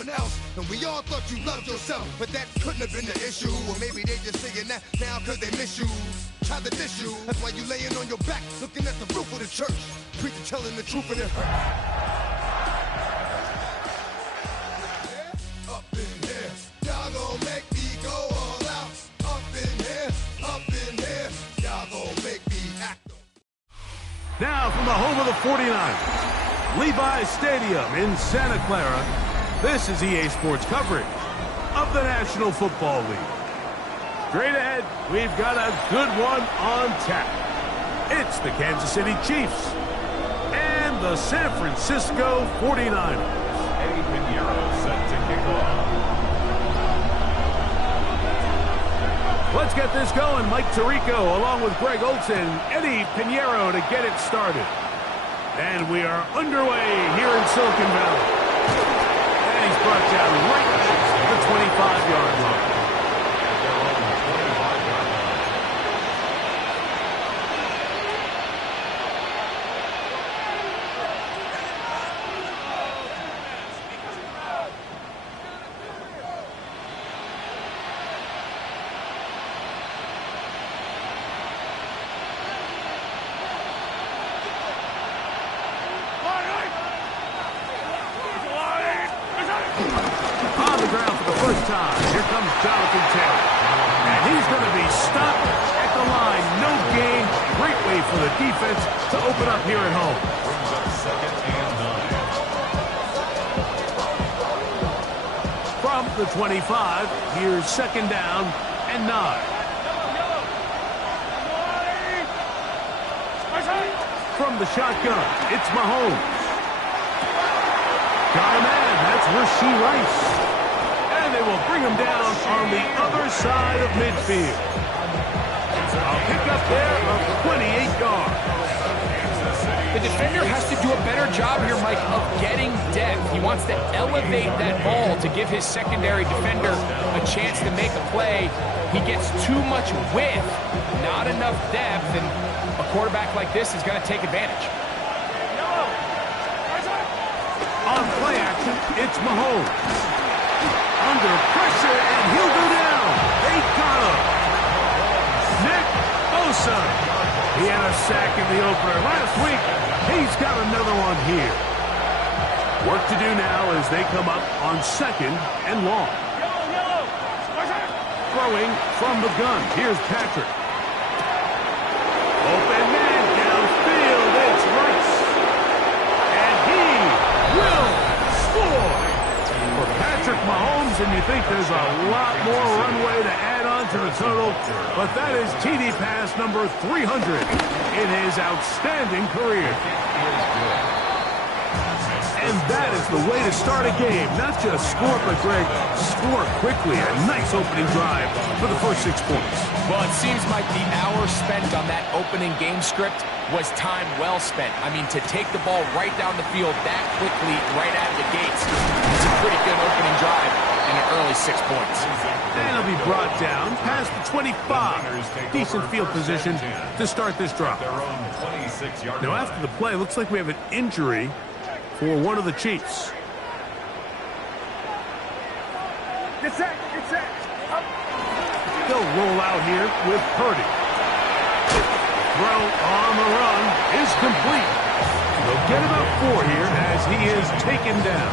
everyone else. And we all thought you loved yourself, but that couldn't have been the issue. Or maybe they just saying that now cause they miss you. Tried to diss you, that's why you laying on your back, looking at the roof of the church. Preacher telling the truth and it hurts. Up in here, y'all gon' make me go all out. Up in here, y'all gon' make me act. Now from the home of the 49ers, Levi's Stadium in Santa Clara, this is EA Sports coverage of the National Football League. Straight ahead, we've got a good one on tap. It's the Kansas City Chiefs and the San Francisco 49ers. Eddie Pinheiro set to kick off. Let's get this going. Mike Tirico along with Greg Olsen, Eddie Pinheiro to get it started. And we are underway here in Silicon Valley. And he's brought down right at the 25-yard line. Here comes Jonathan Taylor. And he's going to be stopped at the line. No gain. Great way for the defense to open up here at home. Brings up 2nd and 9. From the 25, here's 2nd down and 9. From the shotgun, it's Mahomes. Got a man. That's Rashee Rice. And they will bring him down on the other side of midfield. A pickup there of 28 yards. The defender has to do a better job here, Mike, of getting depth. He wants to elevate that ball to give his secondary defender a chance to make a play. He gets too much width, not enough depth, and a quarterback like this is going to take advantage. On play action, it's Mahomes. Under pressure, and he'll go down. They got him. Nick Bosa. He had a sack in the opener last week. He's got another one here. Work to do now as they come up on 2nd and long. Throwing from the gun. Here's Patrick. Open man downfield. It's Rice. And he will score. For Patrick Mahomes, and you think there's a lot more runway to add on to the total, but that is TD pass number 300 in his outstanding career. And that is the way to start a game. Not just score, but Greg, score quickly. A nice opening drive for the first 6 points. Well, it seems like the hour spent on that opening game script was time well spent. I mean, to take the ball right down the field that quickly, right out of the gates, it's a pretty good opening drive and an early 6 points. And he'll be brought down past the 25. Decent field position to start this drive. Now, after the play, looks like we have an injury for one of the Chiefs. Get set. They'll roll out here with Purdy. Throw on the run is complete. They'll get about 4 here as he is taken down.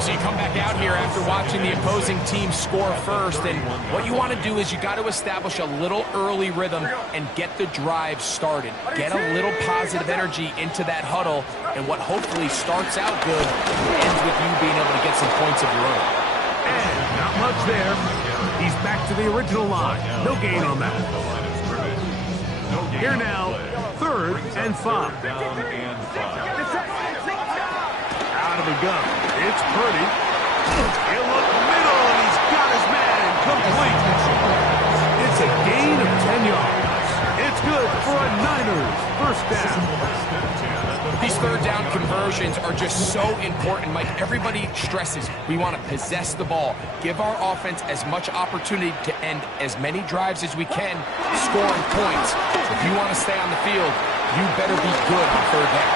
So you come back out here after watching the opposing team score first, and what you want to do is you got to establish a little early rhythm and get the drive started. Get a little positive energy into that huddle, and what hopefully starts out good ends with you being able to get some points of your own. And not much there. He's back to the original line. No gain on that. Here now, 3rd and 5. Out of the gun. It's Purdy. He'll look middle, and he's got his man complete. It's a gain of 10 yards. It's good for a Niners first down. These 3rd down conversions are just so important, Mike. Everybody stresses we want to possess the ball, give our offense as much opportunity to end as many drives as we can, scoring points. If you want to stay on the field, you better be good on 3rd down.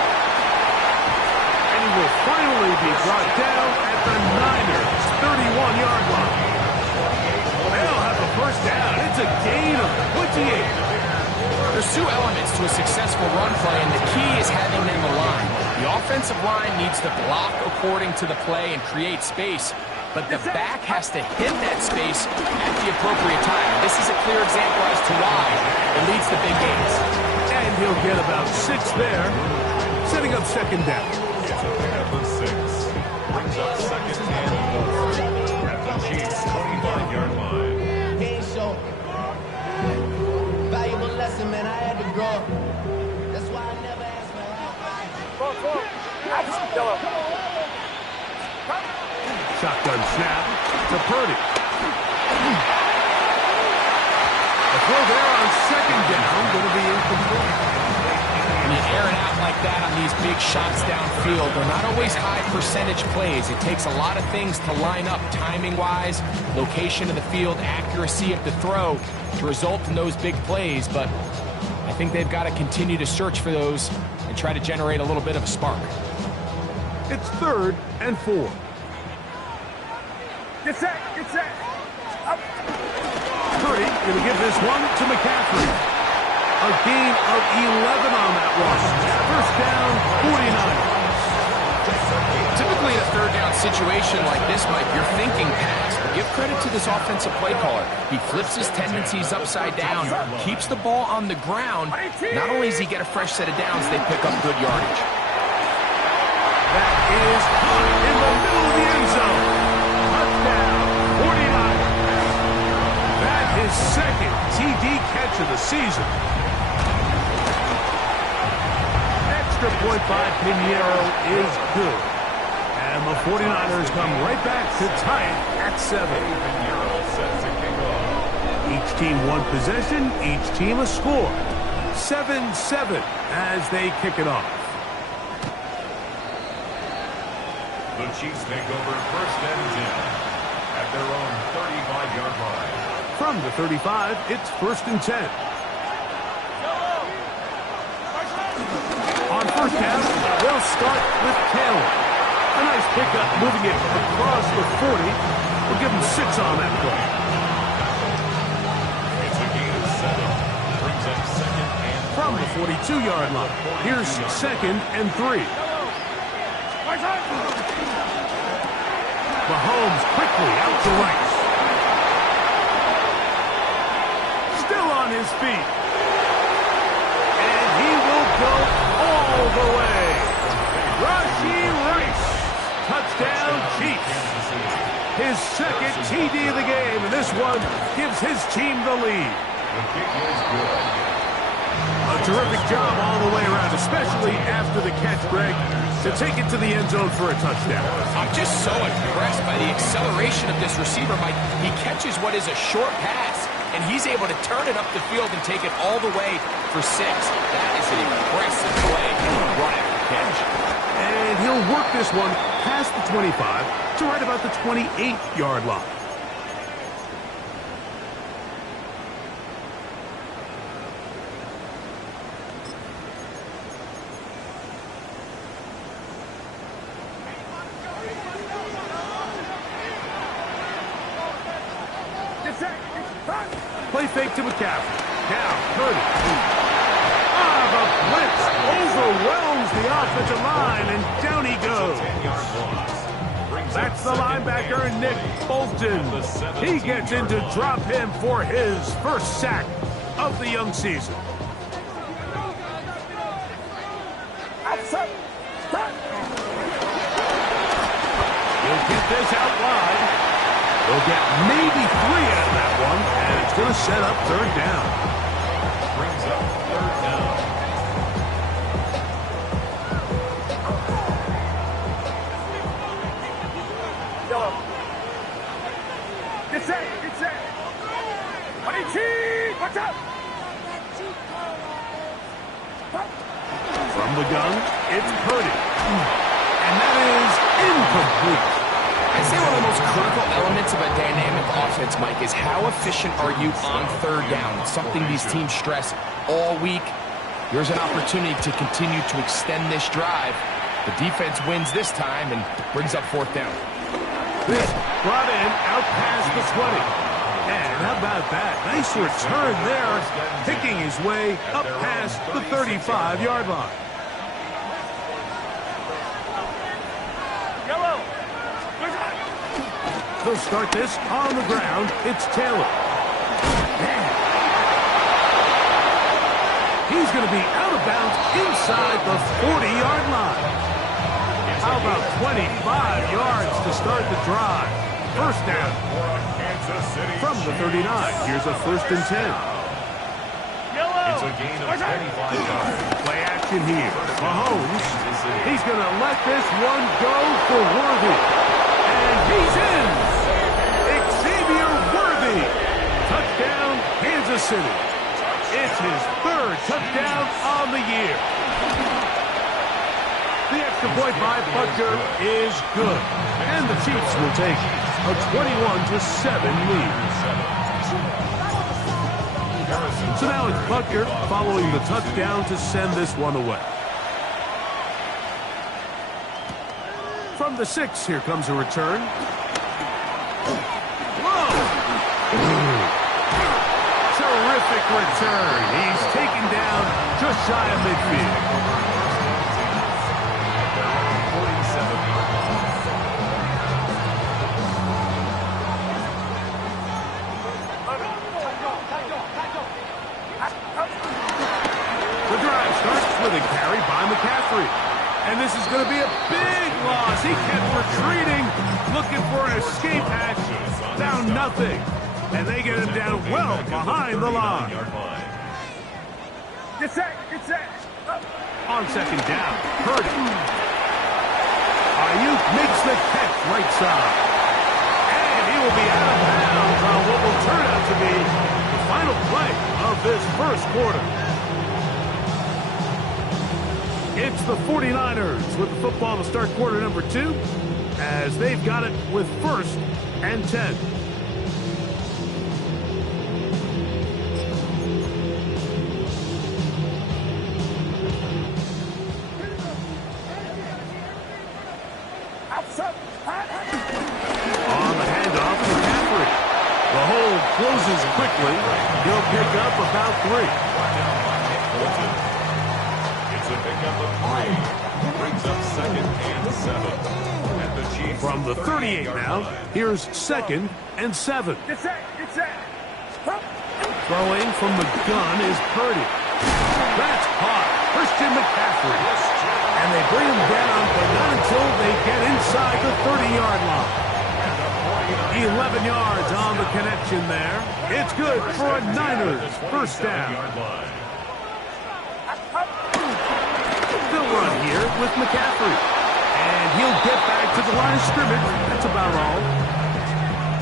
And he will finally will be brought down at the Niners' 31-yard line. They'll have the first down. It's a gain of 28. There's two elements to a successful run play, and the key is having them aligned. The offensive line needs to block according to the play and create space, but the back has to hit that space at the appropriate time. This is a clear example as to why it leads to big gains. And he'll get about 6 there, setting up second down. It's a pickup of 6. Brings up second and 4 at the Chiefs' 25-yard line. Ain't show. Valuable lesson, man. I had to grow up. That's why I never asked my Shotgun snap to Purdy. The throw there on second down, going to be incomplete. When you air it out like that on these big shots downfield, they're not always high percentage plays. It takes a lot of things to line up timing-wise, location of the field, accuracy of the throw to result in those big plays, but I think they've got to continue to search for those and try to generate a little bit of a spark. It's 3rd and 4. Get set. Up. Purdy going to give this one to McCaffrey. A gain of 11 on that one. First down, 49. Typically in a third down situation like this, Mike, you're thinking pass. But give credit to this offensive play caller. He flips his tendencies upside down, keeps the ball on the ground. Not only does he get a fresh set of downs, they pick up good yardage. That is caught in the middle of the end zone. Touchdown, 49. That is second TD catch of the season. Extra point by Pinheiro is good. And the 49ers come right back to tie it at 7. Pinheiro set to kick off. Each team one possession, each team a score. 7-7 as they kick it off. The Chiefs take over first and 10 at their own 35-yard line. From the 35, it's 1st and 10. On first down, they'll start with Taylor. A nice pickup, moving it across the 40. We'll give him 6 on that play. It's a gain of 7. Brings up second and 3. From the 42-yard line, here's 2nd and 3. Mahomes quickly out to Rice. Still on his feet. And he will go all the way. Rashee Rice. Touchdown, Chiefs. His second TD of the game, and this one gives his team the lead. The kick is good. A terrific job all the way around, especially after the catch, Greg, to take it to the end zone for a touchdown. I'm just so impressed by the acceleration of this receiver, Mike. He catches what is a short pass, and he's able to turn it up the field and take it all the way for 6. That is an impressive play run after catch. And he'll work this one past the 25 to right about the 28-yard line. Play fake to McCaffrey. Now, Purdy. The blitz overwhelms the offensive line, and down he goes. That's the linebacker, Nick Bolton. He gets in to drop him for his first sack of the young season. He'll get this out wide. They'll get maybe 3 out of that one, and it's going to set up 3rd down. Brings up 3rd down. Get set. Watch out. From the gun, it's Purdy. And that is incomplete. I'd say one of the most critical elements of a dynamic offense, Mike, is how efficient are you on 3rd down? It's something these teams stress all week. Here's an opportunity to continue to extend this drive. The defense wins this time and brings up fourth down. This brought in out past the 20. And how about that? Nice return there, picking his way up past the 35-yard line. They'll start this on the ground. It's Taylor. He's going to be out of bounds inside the 40-yard line. How about 25 yards to start the drive? First down. From the 39, here's a 1st and 10. It's a gain of 25 yards. Play action here. Mahomes, he's going to let this one go for Worthy. And he's in. Xavier Worthy. Touchdown, Kansas City. It's his 3rd touchdown on the year. The extra point by Butker is good. And the Chiefs will take a 21-7 lead. So now it's Butker following the touchdown to send this one away. From the 6, here comes a return. Whoa! Terrific return. He's taken down just shy of midfield. With a carry by McCaffrey. And this is going to be a big loss. He kept retreating, looking for an escape hatch. Found nothing. And they get him down well behind the line. Get set, get set. On 2nd down, Purdy. Ayuk makes the catch right side. And he will be out of bounds on what will turn out to be the final play of this 1st quarter. It's the 49ers with the football to start quarter number 2 as they've got it with 1st and 10. On the handoff to McCaffrey. The hold closes quickly. He'll pick up about 3. Brings up 2nd and 7. And the Chiefs From the 38 now, here's 2nd and 7. Get set, get set. Throwing from the gun is Purdy. That's caught. Christian McCaffrey. And they bring him down, but not until they get inside the 30-yard line. 11 yards on the connection there. It's good for a Niners 1st down. They'll run here with McCaffrey. And he'll get back to the line of scrimmage. That's about all.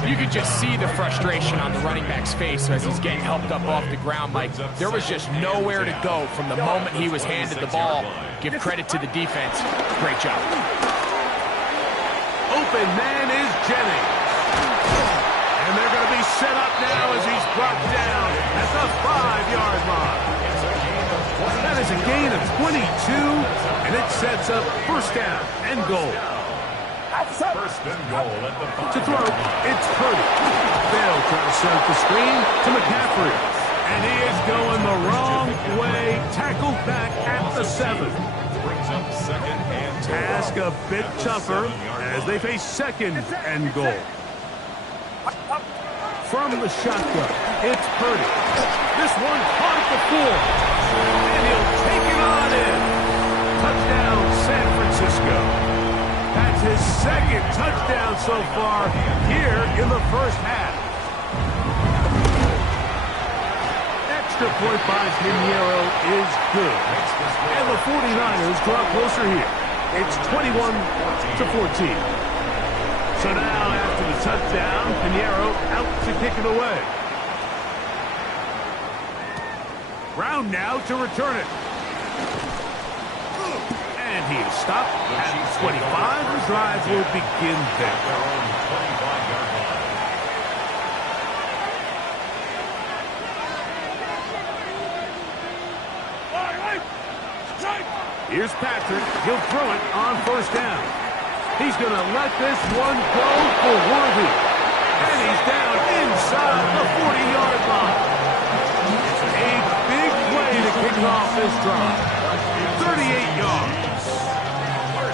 You could just see the frustration on the running back's face as he's getting helped up off the ground. Like, there was just nowhere to go from the moment he was handed the ball. Give credit to the defense. Great job. Open man is Jennings. And they're going to be set up now as he's brought down at the 5-yard line. That is a gain of 22, and it sets up 1st down and goal. 1st and goal at the 5. To throw, it's Purdy. They'll try to set up the screen to McCaffrey. And he is going the wrong way. Tackled back at the 7. Brings up 2nd and 10. Task a bit tougher as they face 2nd and goal. From the shotgun, it's Purdy. This one caught at the 4. And he'll take it on in. Touchdown, San Francisco. That's his 2nd touchdown so far here in the 1st half. Extra point by Pinheiro is good. And the 49ers draw closer here. It's 21-14. So now after the touchdown, Pinheiro out to kick it away. Brown now to return it. And he is stopped at 25. The drive will begin there. Here's Patrick. He'll throw it on first down. He's going to let this one go for Worthy. And he's down inside the 40-yard line. It's a big play to kick off this drive. 38 yards.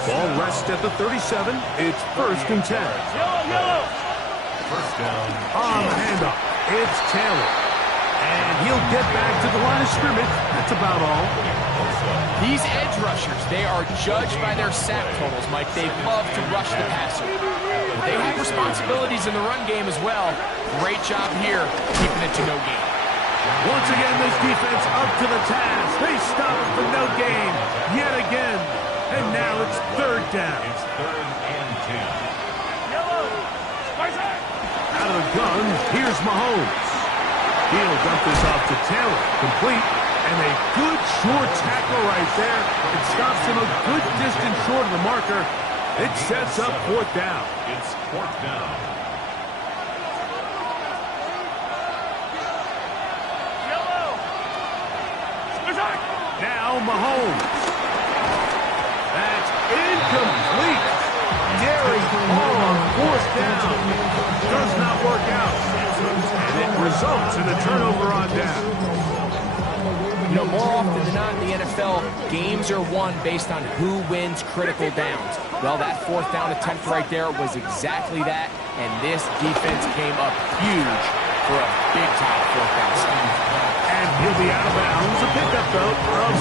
Ball rests at the 37. It's 1st and 10. First down. On the handoff, it's Taylor. And he'll get back to the line of scrimmage. That's about all. These edge rushers, they are judged by their sack totals, Mike. They love to rush the passer. But they have responsibilities in the run game as well. Great job here, keeping it to no gain. Once again, this defense up to the task. They stop it for no gain yet again. And now it's 3rd down. It's 3rd and 10. Out of the gun, here's Mahomes. He'll dump this off to Taylor. Complete. And a good short tackle right there. It stops him a good distance short of the marker. It sets up 4th down. It's 4th down. Now Mahomes. That's incomplete. Daring ball on 4th down. Does not work out. And it results in a turnover on down. You know, more often than not in the NFL, games are won based on who wins critical downs. Well, that 4th down attempt right there was exactly that, and this defense came up huge for a big-time 4th down stop. And he'll be out of bounds. A pickup, though, of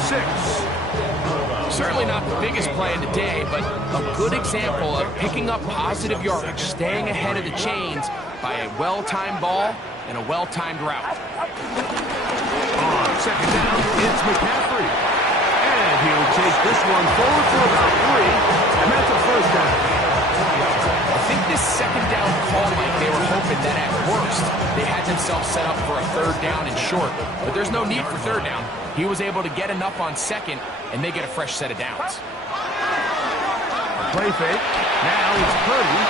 6. Certainly not the biggest play of the day, but a good example of picking up positive yardage, staying ahead of the chains by a well-timed ball and a well-timed route. On 2nd down, it's McCaffrey. And he'll take this one forward for about 3, and that's a 1st down. I think this 2nd down call, Mike, they were hoping that at worst they had themselves set up for a 3rd down and short. But there's no need for 3rd down. He was able to get enough on 2nd, and they get a fresh set of downs. Play fake. Now it's Purdy.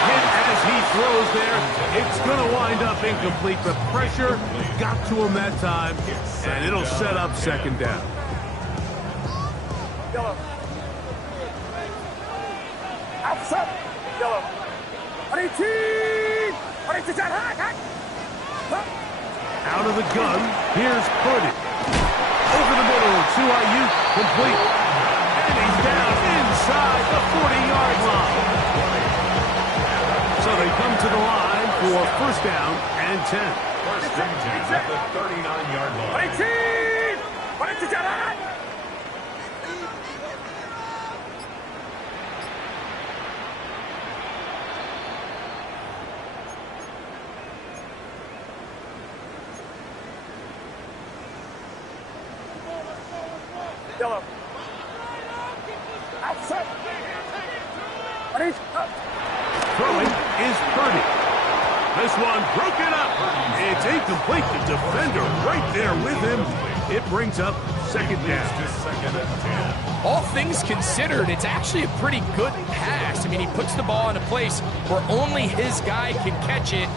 Hit as he throws there. It's going to wind up incomplete. The pressure got to him that time, and it'll set up 2nd down. Yellow. Outside. Yellow. Out of the gun, here's Purdy. Over the middle to Ayuk, complete. And he's down inside the 40-yard line. So they come to the line for 1st down and 10. 1st and 10 at the 39-yard line. Yellow. Outside. Throwing is Purdy. This one broken up. It's incomplete. The defender right there with him. It brings up 2nd down. To 2nd and 10. All things considered, it's actually a pretty good pass. I mean, he puts the ball in a place where only his guy can catch it.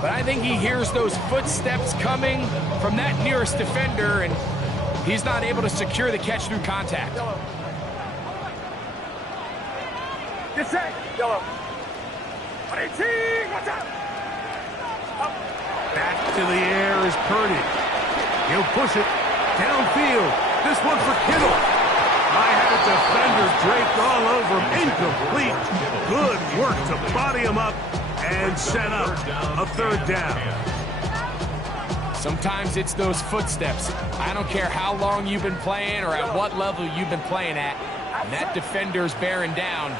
But I think he hears those footsteps coming from that nearest defender, and he's not able to secure the catch through contact. Get set. Yellow. Watch out. Back to the air is Purdy. He'll push it downfield. This one for Kittle. I had a defender draped all over him. Incomplete. Good work to body him up and set up a 3rd down. Sometimes it's those footsteps. I don't care how long you've been playing or at what level you've been playing at. And that defender's bearing down.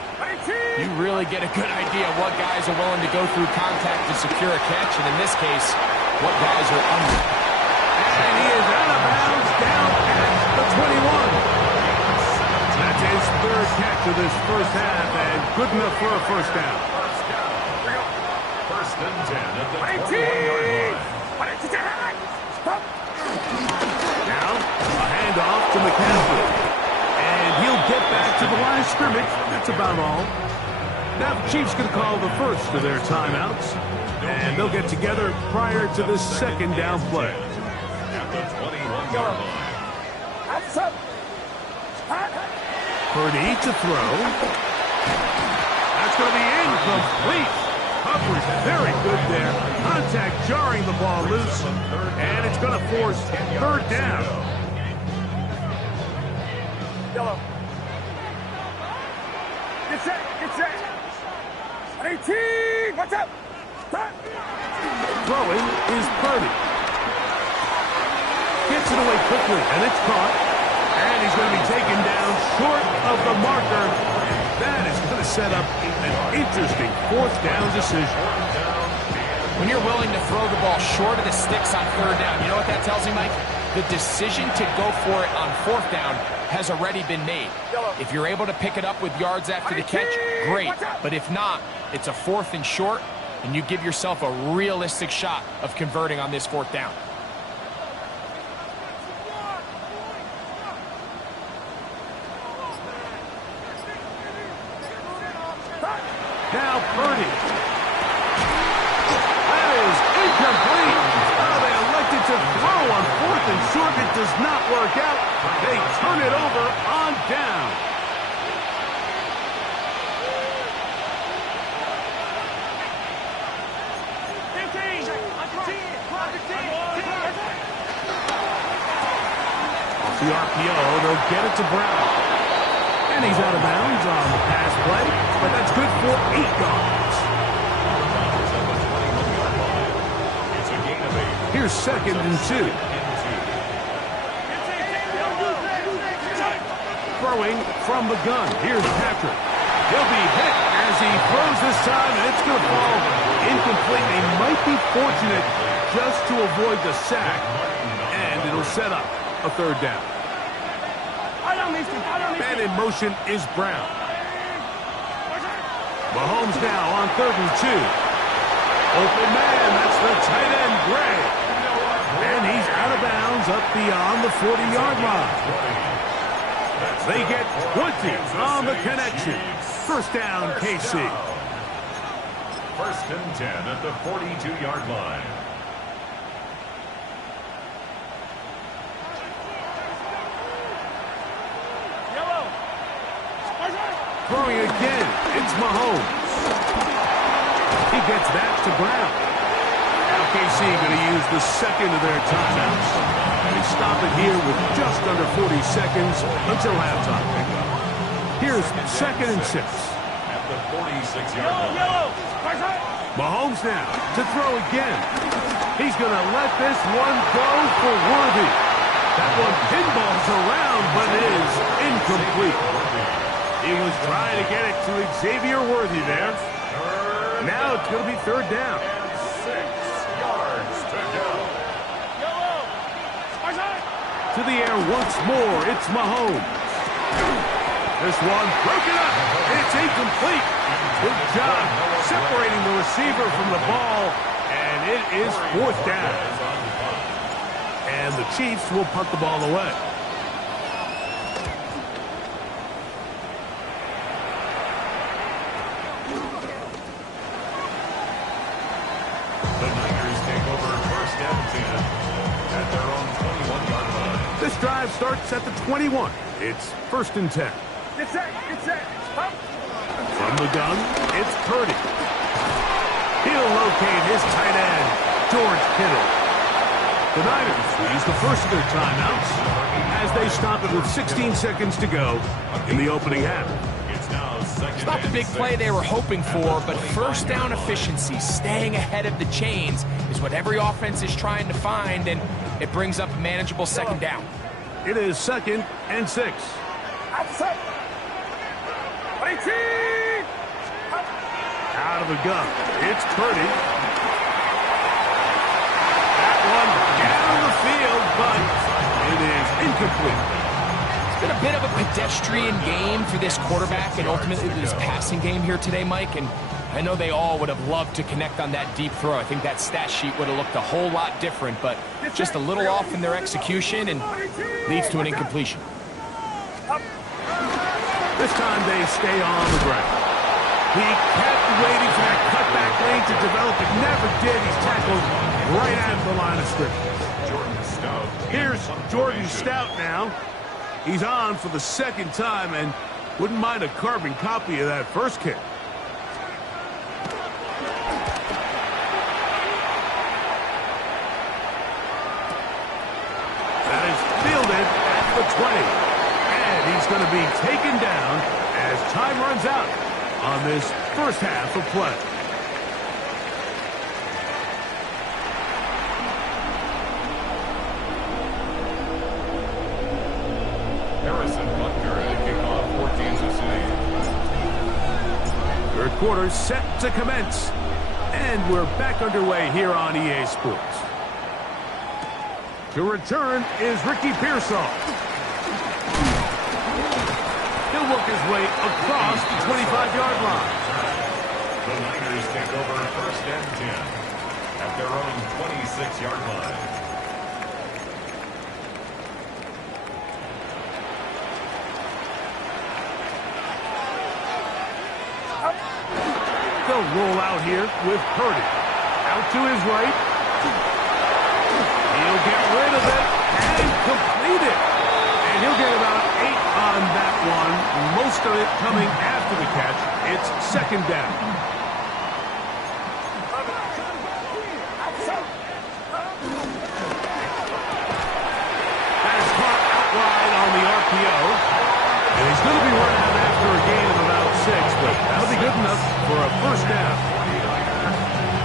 You really get a good idea of what guys are willing to go through contact to secure a catch, and in this case, what guys are under. And he is out of bounds down at the 21. That's his 3rd catch of this 1st half, and good enough for a 1st down. 1st and 10 at the 21-yard line. Now, a handoff to McCaffrey. And he'll get back to the line of scrimmage. That's about all. Now the Chiefs going to call the first of their timeouts. And they'll get together prior to this 2nd down play. At the 21-yard line. Outside. Purdy to throw. That's going to be incomplete. Coverage very good there. Contact jarring the ball loose. And it's going to force third down. Yellow. Get set. Get set. 18. Watch out. Stop. Throwing is Purdy. Gets it away quickly, and it's caught. And he's going to be taken down short of the marker. That is going to set up an interesting fourth down decision. When you're willing to throw the ball short of the sticks on third down, you know what that tells me, Mike? The decision to go for it on fourth down has already been made. If you're able to pick it up with yards after the catch, great. But if not, it's a fourth and short, and you give yourself a realistic shot of converting on this fourth down. Now Purdy. That is incomplete. Oh, they elected to throw on fourth and short. It does not work out. They turn it over on down. Off the RPO, they'll get it to Brown. And he's out of bounds on the pass play, but that's good for 8 yards. It's a gain of 8. Here's 2nd and 2. Throwing from the gun. Here's Patrick. He'll be hit as he throws this time, and it's going to fall incomplete. They might be fortunate just to avoid the sack, and it'll set up a third down. Man in motion is Brown. Mahomes now on 3rd and 2. Open man, that's the tight end, Gray. And he's out of bounds up beyond the 40-yard line. They get 20 on the connection. First down, KC. 1st and 10 at the 42-yard line. Throwing again, it's Mahomes. He gets that to Brown. Now KC going to use the second of their timeouts. They stop it here with just under 40 seconds until halftime. Here's 2nd and 6. At the 46-yard line. Mahomes now to throw again. He's going to let this one go for Worthy. That one pinballs around, but it is incomplete. He was trying to get it to Xavier Worthy there. Now it's going to be third down. 6 yards to go. To the air once more, it's Mahomes. This one broken up. It's incomplete. Good job separating the receiver from the ball, and it is fourth down. And the Chiefs will punt the ball away. This drive starts at the 21. It's 1st and 10. Get set. Get set. Stop. From the gun, it's Purdy. He'll locate his tight end, George Kittle. The Niners will use the first of their timeouts as they stop it with 16 seconds to go in the opening half. It's not the big play they were hoping for, but first down efficiency, staying ahead of the chains, is what every offense is trying to find, and it brings up a manageable 2nd down. It is 2nd and 6. Outside. 18. Out of the gun, it's Purdy. That one down the field, but it is incomplete. It's been a bit of a pedestrian game for this quarterback and ultimately this passing game here today, Mike, and I know they all would have loved to connect on that deep throw. I think that stat sheet would have looked a whole lot different, but just a little off in their execution and leads to an incompletion. This time they stay on the ground. He kept waiting for that cutback lane to develop. It never did. He's tackled right at the line of scrimmage. Here's Jordan Stout now. He's on for the 2nd time, and Wouldn't mind a carbon copy of that first kick. That is fielded at the 20. And he's going to be taken down as time runs out on this first half of play. Harrison Butker at kickoff for Kansas City. Third quarter set to commence. And we're back underway here on EA Sports. To return is Ricky Pearsall. He'll work his way across the 25-yard line. The Niners take over first and 10 at their own 26-yard line. They'll roll out here with Purdy. Out to his right. He'll get rid of it and complete it. And he'll get about 8 on that one. Most of it coming after the catch. It's second down. That is caught out wide on the RPO. And he's going to be running out after a gain of about 6, but that'll be good enough for a first down.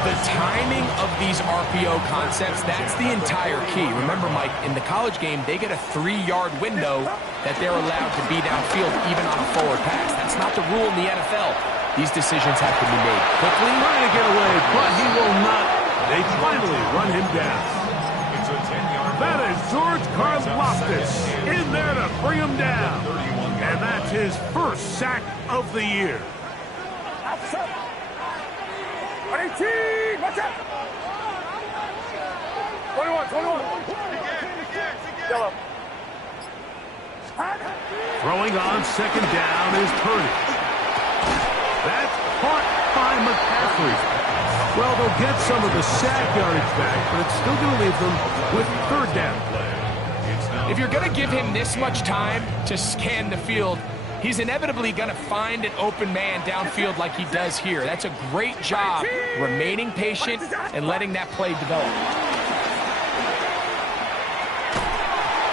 The timing of these RPO concepts, that's the entire key. Remember, Mike, in the college game, they get a 3-yard window that they're allowed to be downfield even on a forward pass. That's not the rule in the NFL. These decisions have to be made quickly. Trying to get away, but he will not. They finally run him down. It's a 10-yard. That is George Karlaftis in there to bring him down. And that's his first sack of the year. 18, watch out! 21. Yellow. Throwing on second down is Purdy. That's caught by McCaffrey. Well, they'll get some of the sack yardage back, but it's still going to leave them with third down. If you're going to give him this much time to scan the field, he's inevitably going to find an open man downfield like he does here. That's a great job remaining patient and letting that play develop.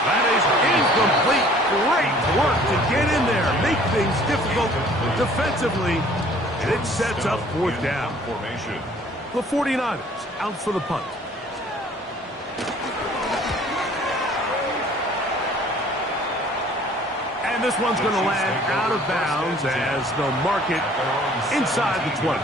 That is incomplete. Great work to get in there, make things difficult defensively, and it sets up fourth down. Formation. The 49ers out for the punt. And this one's going to land out of bounds as they'll mark it inside the 20.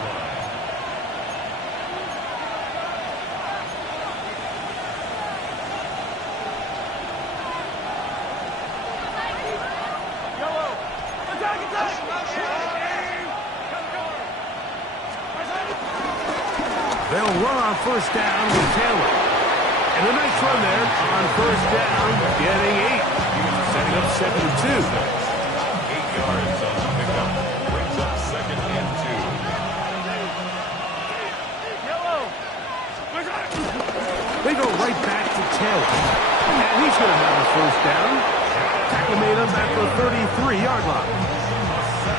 They'll run on first down with Taylor. And a nice run there on first down, getting 8. Setting up 7-2. 8 yards on the pickup. Brings up second and 2. They go right back to Taylor. And he's going to have a first down. Tackle made him at the 33-yard line.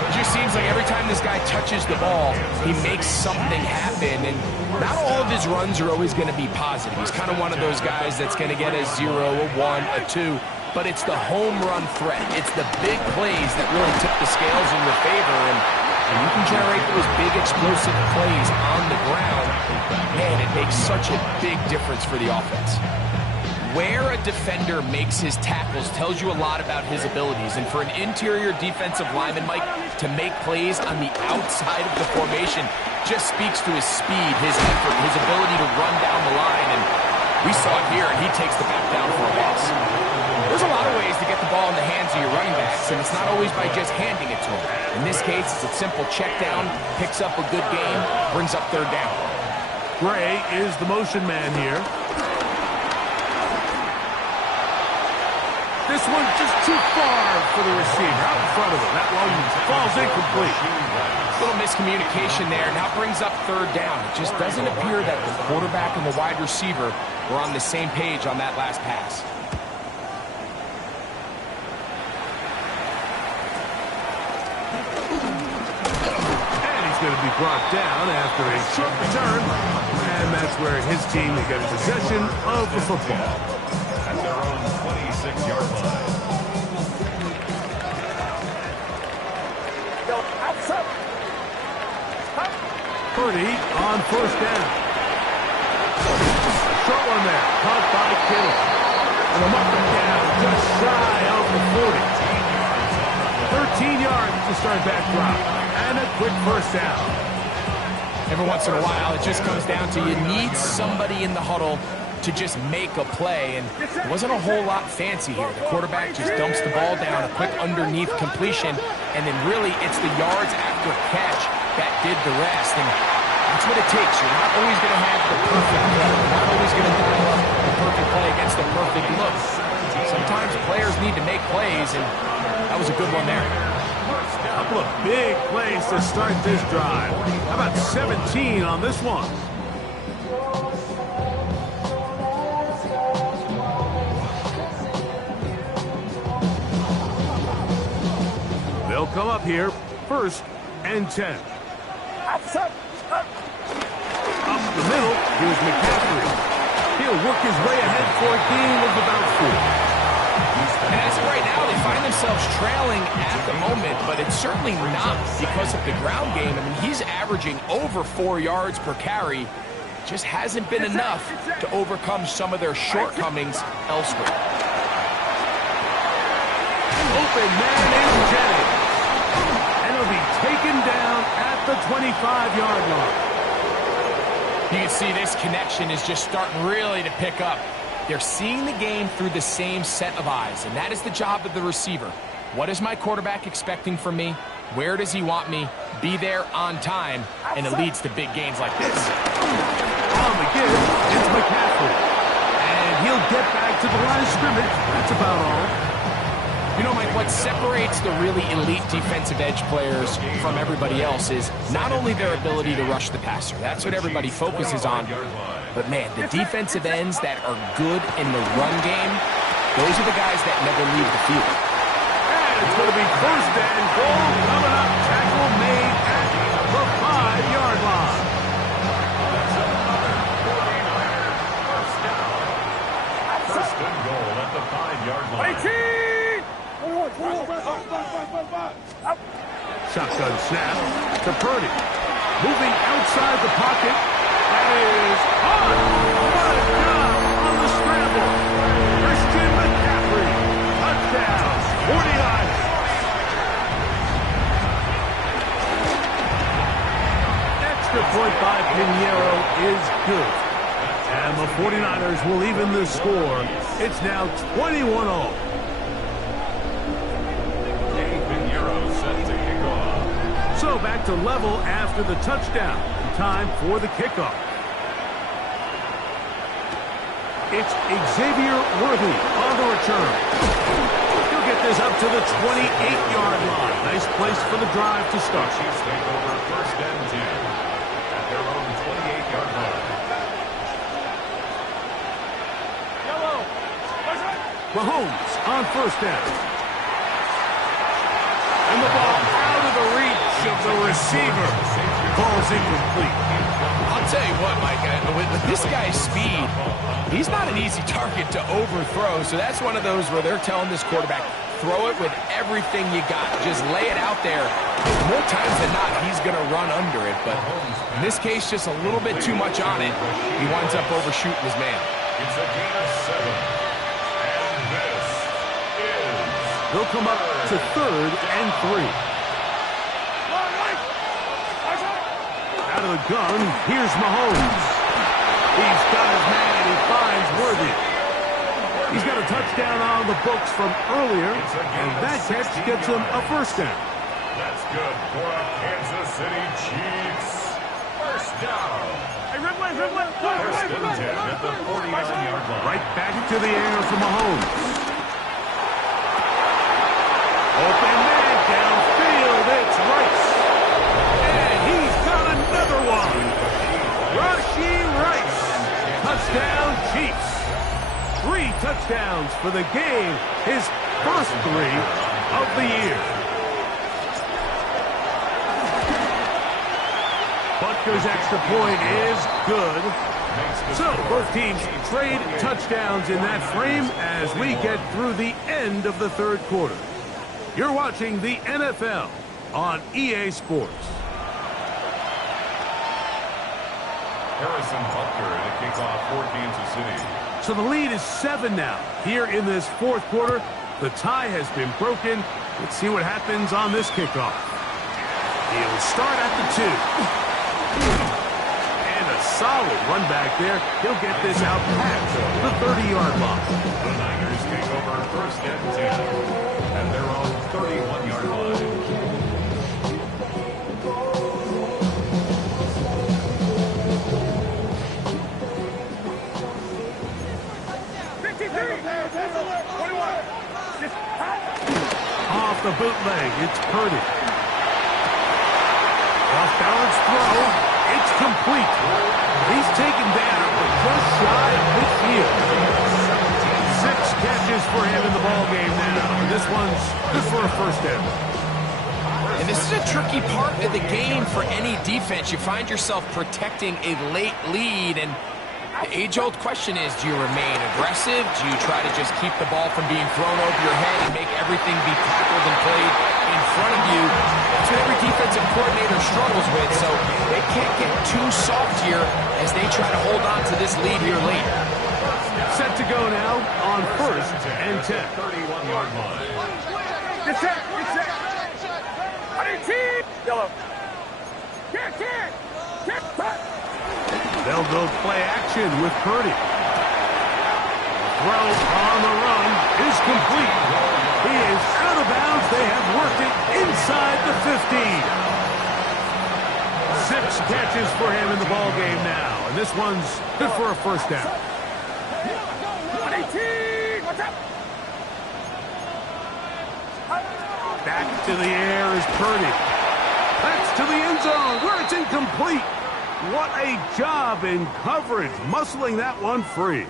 It just seems like every time this guy touches the ball, he makes something happen. And not all of his runs are always going to be positive. He's kind of one of those guys that's going to get a 0, a 1, a 2. But it's the home run threat. It's the big plays that really tip the scales in your favor. And when you can generate those big explosive plays on the ground, man, it makes such a big difference for the offense. Where a defender makes his tackles tells you a lot about his abilities. And for an interior defensive lineman, Mike, to make plays on the outside of the formation just speaks to his speed, his effort, his ability to run down the line. And we saw it here, and he takes the back down for a loss. There's a lot of ways to get the ball in the hands of your running backs, and it's not always by just handing it to them. In this case, it's a simple check down, picks up a good gain, brings up third down. Gray is the motion man here. This one's just too far for the receiver. Out in front of him. That one falls incomplete. Little miscommunication there. Now brings up third down. It just doesn't appear that the quarterback and the wide receiver were on the same page on that last pass. to be brought down after a short return, and that's where his team will get possession of the football. At their own 26-yard line. Purdy on first down. Short one there, caught by Kittle. And a mark down just shy of the 40. 13 yards to start that drop. And a quick first down. Every once in a while, it just comes down to you need somebody in the huddle to just make a play, and it wasn't a whole lot fancy here. The quarterback just dumps the ball down, a quick underneath completion, and then really it's the yards after catch that did the rest, and that's what it takes. You're not always going to have the perfect play. You're not always going to dial up the perfect play against the perfect look. Sometimes players need to make plays, and that was a good one there. A couple of big plays to start this drive. How about 17 on this one? They'll come up here, 1st and 10. Up the middle, here's McCaffrey. He'll work his way ahead for a gain of about 4. And as of right now, they find themselves trailing at the moment, but it's certainly not because of the ground game. I mean, he's averaging over 4 yards per carry. Just hasn't been enough to overcome some of their shortcomings elsewhere. Open man is Jennings. And he'll be taken down at the 25-yard line. You can see this connection is just starting really to pick up. They're seeing the game through the same set of eyes, and that is the job of the receiver. What is my quarterback expecting from me? Where does he want me? Be there on time, and it leads to big gains like this. On the give, it's McCaffrey. And he'll get back to the line of scrimmage. That's about all. You know, Mike, what separates the really elite defensive edge players from everybody else is not only their ability to rush the passer. That's what everybody focuses on. But, man, the defensive ends that are good in the run game, those are the guys that never leave the field. And it's going to be 1st and goal coming up. Tackle made at the 5-yard line. First and goal at the 5-yard line. Shotgun snap to Purdy. Moving outside the pocket. Is on. What a job on the scramble. Christian McCaffrey. Touchdown. 49. Extra point by Pinheiro is good. And the 49ers will even the score. It's now 21-all. So back to level after the touchdown. Time for the kickoff. It's Xavier Worthy on the return. He'll get this up to the 28-yard line. Nice place for the drive to start. Chiefs take over 1st and 10 at their own 28-yard line. Mahomes on 1st down. And the ball out of the reach of the receiver. Ball's incomplete. I'll tell you what, Mike, with this guy's speed, he's not an easy target to overthrow. So that's one of those where they're telling this quarterback, throw it with everything you got. Just lay it out there. More times than not, he's going to run under it. But in this case, just a little bit too much on it. He winds up overshooting his man. It's a gain of 7. And this is... They'll come up to 3rd and 3. Out of the gun, here's Mahomes. He's got his man, and he finds Worthy. He's got a touchdown on the books from earlier, and that catch gets him a 1st down. That's good for our Kansas City Chiefs. 1st down. First and 10 at the 49-yard line. Right back to the air for Mahomes. Open man downfield, it's Rice. And he's got another one. Rashee Rice. Touchdown Chiefs. 3 touchdowns for the game. His first 3 of the year. Butker's extra point is good. So both teams trade touchdowns in that frame as we get through the end of the third quarter. You're watching the NFL on EA Sports. Harrison Butker to kick off for Kansas City. So the lead is 7 now. Here in this fourth quarter, the tie has been broken. Let's see what happens on this kickoff. He'll start at the 2. And a solid run back there. He'll get this out past the 30-yard line. The Niners take over first and 10. And they're on 31-yard line. Off the bootleg, it's Purdy. Off-balance throw, it's complete. He's taken down just shy of midfield. 6 catches for him in the ballgame now. This one's good for a first down. And this is a tricky part of the game for any defense. You find yourself protecting a late lead, and the age-old question is, do you remain aggressive? Do you try to just keep the ball from being thrown over your head and make everything be tackled and played in front of you? That's what every defensive coordinator struggles with, so they can't get too soft here as they try to hold on to this lead here late. Set to go now on first and 10. 31-yard line. Get set. I need team. Yellow. Get. They'll go play action with Purdy. Throw on the run is complete. He is out of bounds. They have worked it inside the 15. 6 catches for him in the ballgame now. And this one's good for a first down. 18. What's up? Back to the air is Purdy. That's to the end zone where it's incomplete. What a job in coverage, muscling that one free.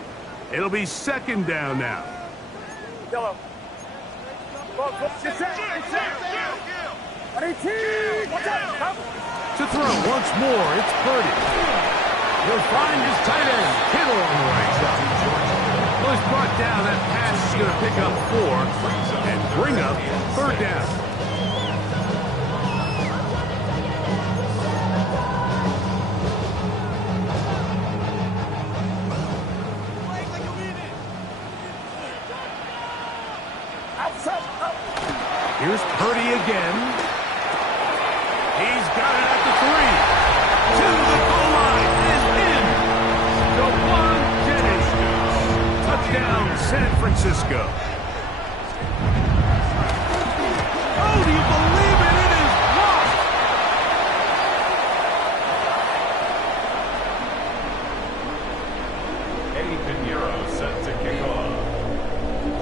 It'll be second down now. Yellow. Get set. 18. What's up? To throw once more, it's Purdy. He'll find his tight end, Kittle on the right side. Well, he's brought down. That pass is going to pick up 4 and bring up third down. Here's Purdy again. He's got it at the 3. To the goal line. Is in. Jawan Jennings. Touchdown, San Francisco. Oh, do you believe it? It is blocked. Eddie Pinheiro set to kick off.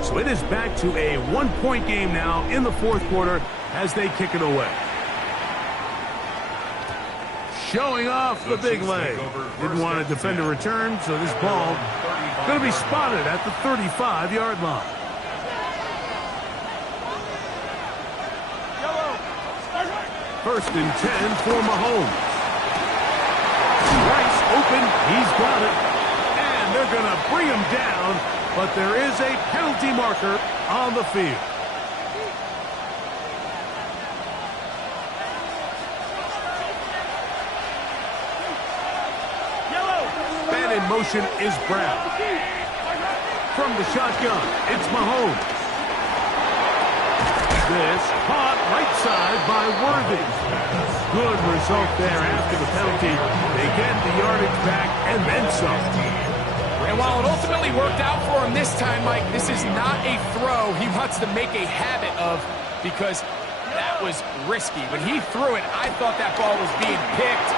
So it is back to a 1-point game now in the fourth quarter as they kick it away. Showing off the big leg. Didn't want to defend a return, so this ball going to be spotted at the 35-yard line. First and 10 for Mahomes. Rice open, he's got it. And they're going to bring him down. But there is a penalty marker on the field. Man in motion is Brown. From the shotgun, it's Mahomes. This caught right side by Worthy. Good result there after the penalty. They get the yardage back and then some. And while it ultimately worked out for him this time, Mike, this is not a throw he wants to make a habit of because that was risky. When he threw it, I thought that ball was being picked.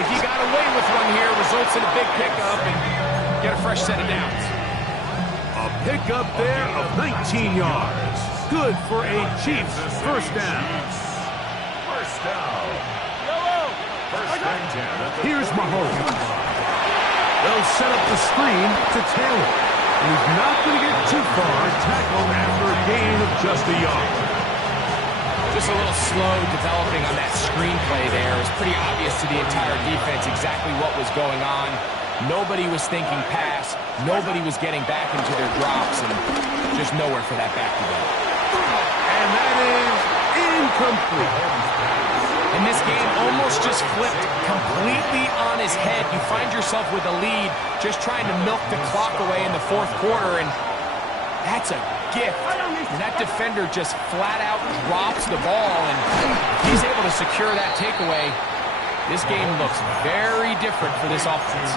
If he got away with one here, results in a big pickup and get a fresh set of downs. A pickup there of 19 yards. Good for a Chiefs first down. First down. First and 10. Here's Mahomes. They'll set up the screen to Taylor. He's not going to get too far, tackled after a gain of just a yard. Just a little slow developing on that screenplay there. It was pretty obvious to the entire defense exactly what was going on. Nobody was thinking pass. Nobody was getting back into their drops, and just nowhere for that back to go. And that is incomplete. And this game almost just flipped completely on his head. You find yourself with a lead, just trying to milk the clock away in the fourth quarter, and that's a gift. And that defender just flat out drops the ball, and he's able to secure that takeaway. This game looks very different for this offense.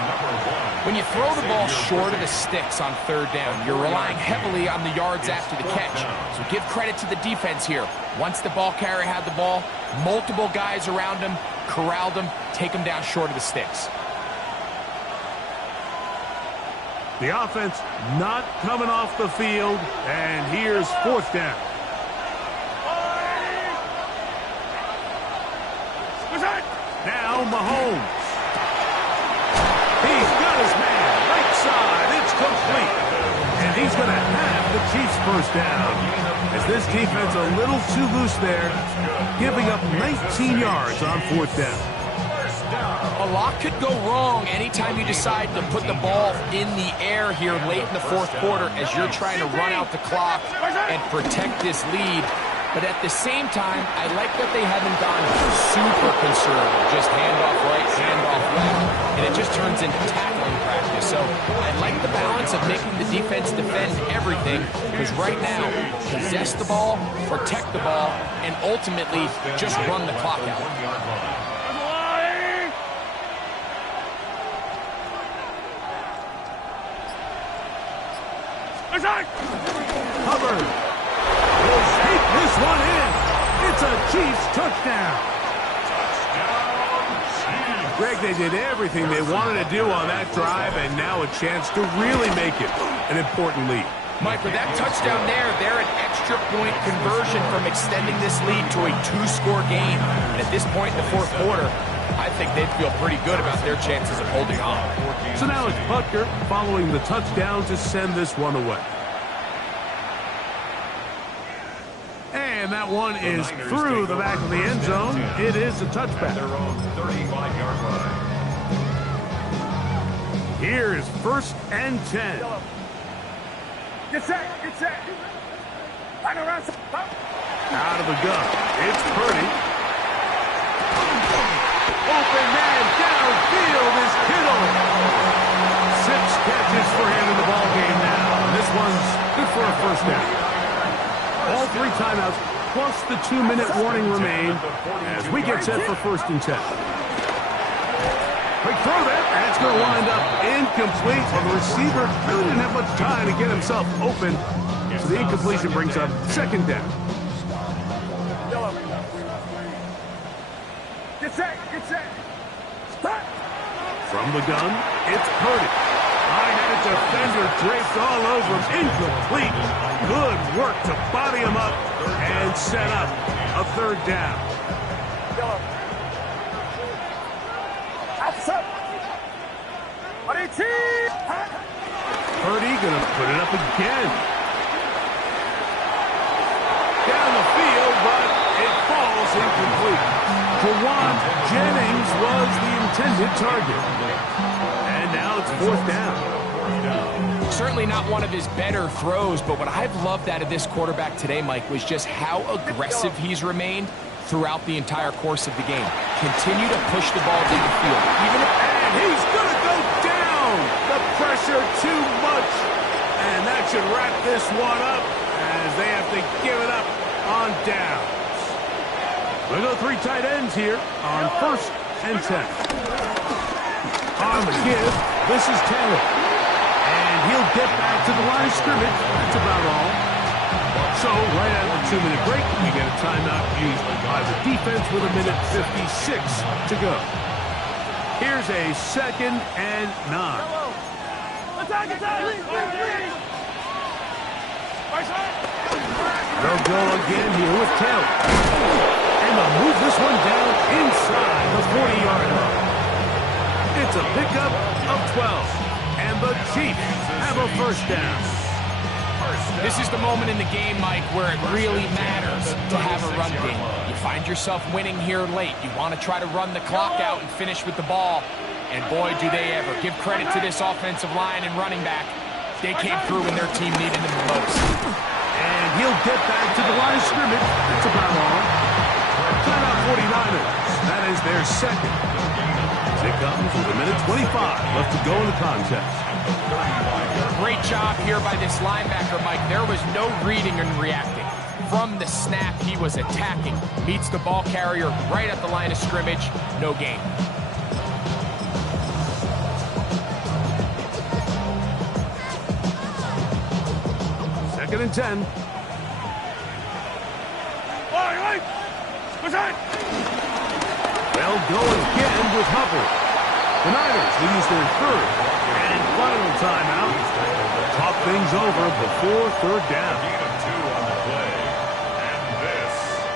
When you throw the ball short of the sticks on third down, you're relying heavily on the yards after the catch. So give credit to the defense here. Once the ball carrier had the ball, multiple guys around him, corralled him, take him down short of the sticks. The offense not coming off the field, and here's fourth down. Now Mahomes. He's got his man. Right side. It's complete. And he's going to have the Chiefs first down. As this defense a little too loose there, giving up 19 yards on fourth down. A lot could go wrong anytime you decide to put the ball in the air here late in the fourth quarter as you're trying to run out the clock and protect this lead. But at the same time, I like that they haven't gone super conservative. Just handoff right, handoff left, and it just turns into tackling practice. So I like the balance of making the defense defend everything, because right now, possess the ball, protect the ball, and ultimately just run the clock out. Hubbard will take this one in. It's a Chiefs touchdown. Greg, they did everything they wanted to do on that drive, and now a chance to really make it an important lead. Mike, with that touchdown there, they're an extra point conversion from extending this lead to a two-score game. And at this point in the fourth quarter, I think they'd feel pretty good about their chances of holding on. So now it's Butker following the touchdown to send this one away. And that one is through the back of the end zone. It is a touchback. Here is 1st and 10. Get set, get set. Line around. Out of the gun. It's Purdy. Open man downfield is Kittle. 6 catches for him in the ballgame now. This one's good for a first down. All 3 timeouts plus the 2-minute warning remain as we get set for 1st and 10. Quick throw there. That's going to wind up incomplete. Well, the receiver really didn't have much time to get himself open. So the incompletion brings up 2nd down. Get set, get set. Stop. From the gun, it's Purdy. I had a defender draped all over him. Incomplete. Good work to body him up and set up a 3rd down. Purdy going to put it up again. Down the field, but it falls incomplete. Jawan Jennings was the intended target. And now it's 4th down. Certainly not one of his better throws, but what I've loved out of this quarterback today, Mike, was just how aggressive he's remained throughout the entire course of the game. Continue to push the ball downfield. And he's going to go down. The pressure too much. And that should wrap this one up as they have to give it up on downs. We'll go 3 tight ends here on 1st and 10. On the give, this is Taylor. And he'll get back to the line of scrimmage. That's about all. So, right out of the 2-minute break, we get a timeout used by the defense with 1:56 to go. Here's a 2nd and 9. They'll go again here with Taylor. And they'll move this one down inside the 40-yard line. It's a pickup of 12. And the Chiefs have a 1st down. This is the moment in the game, Mike, where it really matters to have a run game. You find yourself winning here late. You want to try to run the clock out and finish with the ball. And boy, do they ever. Give credit to this offensive line and running back. They came through when their team needed them the most. And he'll get back to the line of scrimmage. That's about all. Timeout 49ers. That is their second. It comes with a minute 25 left to go in the contest. Great job here by this linebacker, Mike. There was no reading and reacting. From the snap, he was attacking. Meets the ball carrier right at the line of scrimmage. No gain. Second and 10. They'll go again with Hubbard. The Niners use their third and final timeout. Talk things over before third down. Gain of 2 on the play. And this is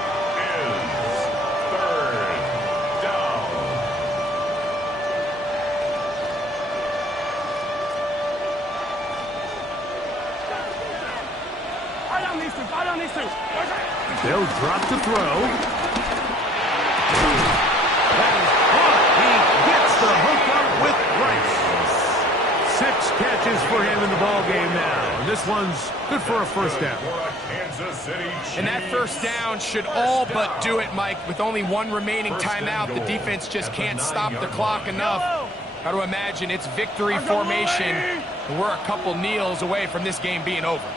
third down. They'll drop to throw. The hook up with Rice. 6 catches for him in the ball game now. And this one's good for a first down. And that first down should all but do it, Mike. With only one remaining timeout, the defense just can't stop the clock enough. Got to imagine it's victory formation. And we're a couple kneels away from this game being over.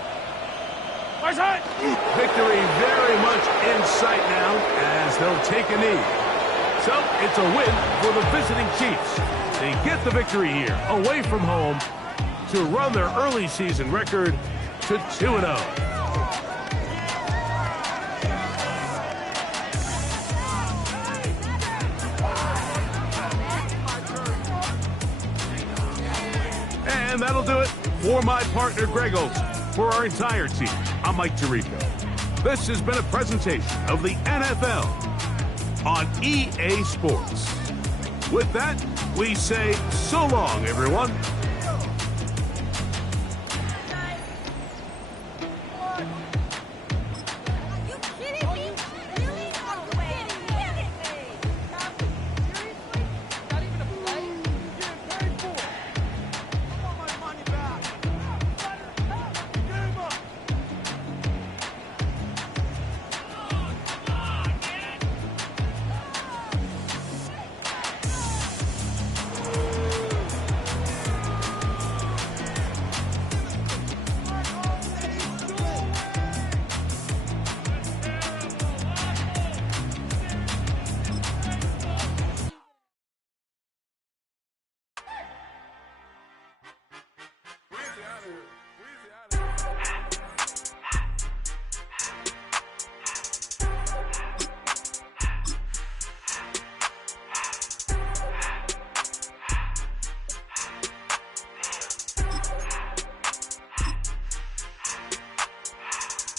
Victory very much in sight now as they'll take a knee. So, it's a win for the visiting Chiefs. They get the victory here, away from home, to run their early season record to 2-0. And that'll do it for my partner, Greg Olsen. For our entire team, I'm Mike Tirico. This has been a presentation of the NFL on EA Sports. With that, we say so long, everyone.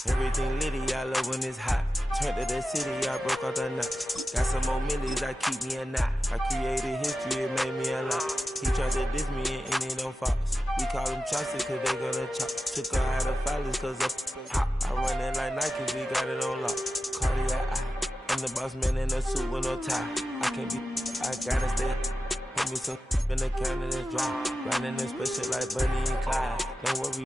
Everything litty, I love when it's hot. Turned to the city, I broke out the knot. Got some more millies, I keep me a knot. I created history, it made me a lot. He tried to diss me and it don't false. We call them chopsticks cause they gonna chop. Took her out of filers cause of hot. I run it like Nike, we got it on lock. Cardiac eye. I'm the boss man in a suit with no tie. I can't be, I gotta stay. Put me some in the counter that's dry. Riding in special like Bunny and Clyde. Don't worry.